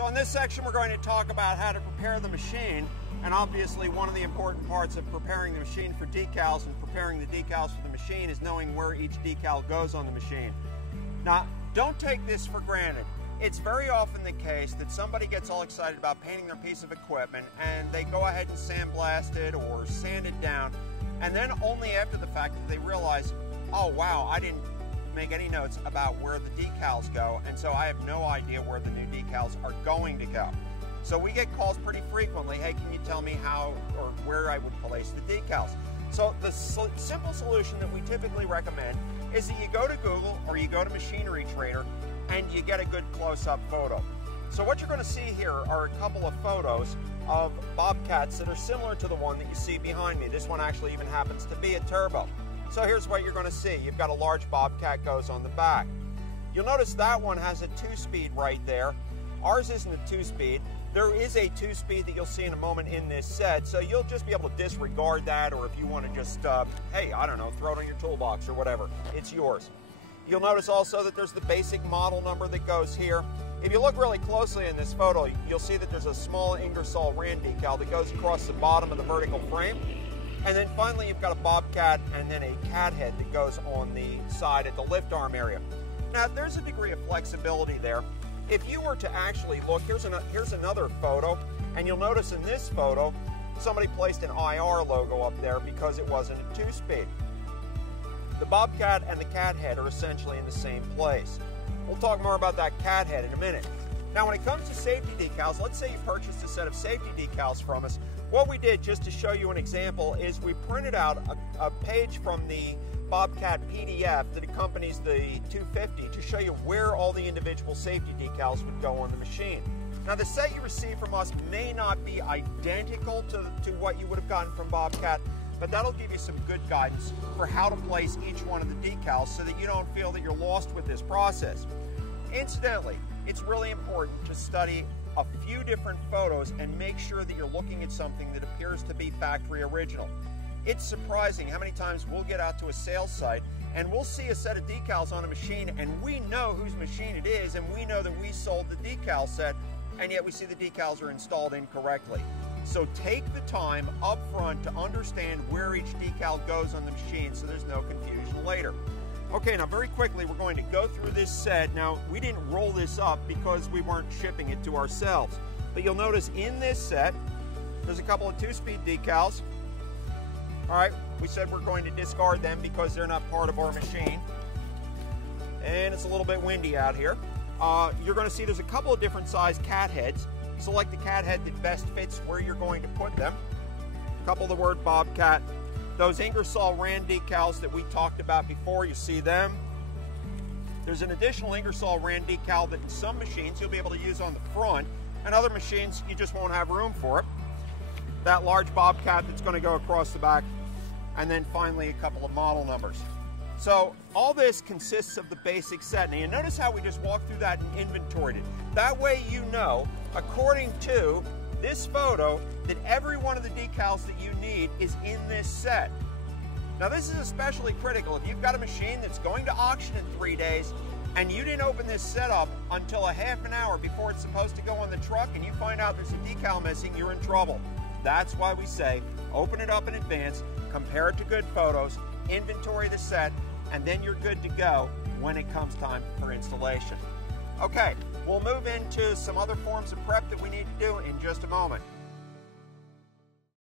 So in this section we're going to talk about how to prepare the machine, and obviously one of the important parts of preparing the machine for decals and preparing the decals for the machine is knowing where each decal goes on the machine. Now, don't take this for granted. It's very often the case that somebody gets all excited about painting their piece of equipment and they go ahead and sandblast it or sand it down, and then only after the fact that they realize, oh wow, I didn't make any notes about where the decals go, and so I have no idea where the new decals are going to go. So we get calls pretty frequently, hey, can you tell me how or where I would place the decals? So the simple solution that we typically recommend is that you go to Google or you go to Machinery Trader and you get a good close-up photo. So what you're going to see here are a couple of photos of Bobcats that are similar to the one that you see behind me. This one actually even happens to be a turbo. So here's what you're going to see. You've got a large Bobcat goes on the back. You'll notice that one has a 2-speed right there. Ours isn't a 2-speed. There is a 2-speed that you'll see in a moment in this set, so you'll just be able to disregard that, or if you want to just, hey, I don't know, throw it on your toolbox or whatever, it's yours. You'll notice also that there's the basic model number that goes here. If you look really closely in this photo, you'll see that there's a small Ingersoll Rand decal that goes across the bottom of the vertical frame. And then finally you've got a Bobcat and then a cat head that goes on the side at the lift arm area. Now there's a degree of flexibility there. If you were to actually look, here's another photo, and you'll notice in this photo somebody placed an IR logo up there because it wasn't a 2-speed. The Bobcat and the cat head are essentially in the same place. We'll talk more about that cat head in a minute. Now when it comes to safety decals, let's say you purchased a set of safety decals from us. What we did, just to show you an example, is we printed out a page from the Bobcat PDF that accompanies the 250 to show you where all the individual safety decals would go on the machine. Now the set you receive from us may not be identical to what you would have gotten from Bobcat, but that'll give you some good guidance for how to place each one of the decals so that you don't feel that you're lost with this process. Incidentally, it's really important to study a few different photos and make sure that you're looking at something that appears to be factory original. It's surprising how many times we'll get out to a sales site and we'll see a set of decals on a machine and we know whose machine it is and we know that we sold the decal set, and yet we see the decals are installed incorrectly. So take the time up front to understand where each decal goes on the machine so there's no confusion later. Okay, now very quickly we're going to go through this set. Now we didn't roll this up because we weren't shipping it to ourselves, but you'll notice in this set there's a couple of 2-speed decals. All right, we said we're going to discard them because they're not part of our machine. And it's a little bit windy out here. You're going to see there's a couple of different size cat heads. Select the cat head that best fits where you're going to put them. Couple the word Bobcat. Those Ingersoll Rand decals that we talked about before, you see them. There's an additional Ingersoll Rand decal that in some machines you'll be able to use on the front, and other machines you just won't have room for it. That large Bobcat that's going to go across the back, and then finally a couple of model numbers. So all this consists of the basic set. Now you notice how we just walked through that and inventoried it. That way you know, according to this photo, that every one of the decals that you need is in this set. Now this is especially critical if you've got a machine that's going to auction in 3 days and you didn't open this set up until a half an hour before it's supposed to go on the truck and you find out there's a decal missing, you're in trouble. That's why we say open it up in advance, compare it to good photos, inventory the set, and then you're good to go when it comes time for installation. Okay, we'll move into some other forms of prep that we need to do in just a moment.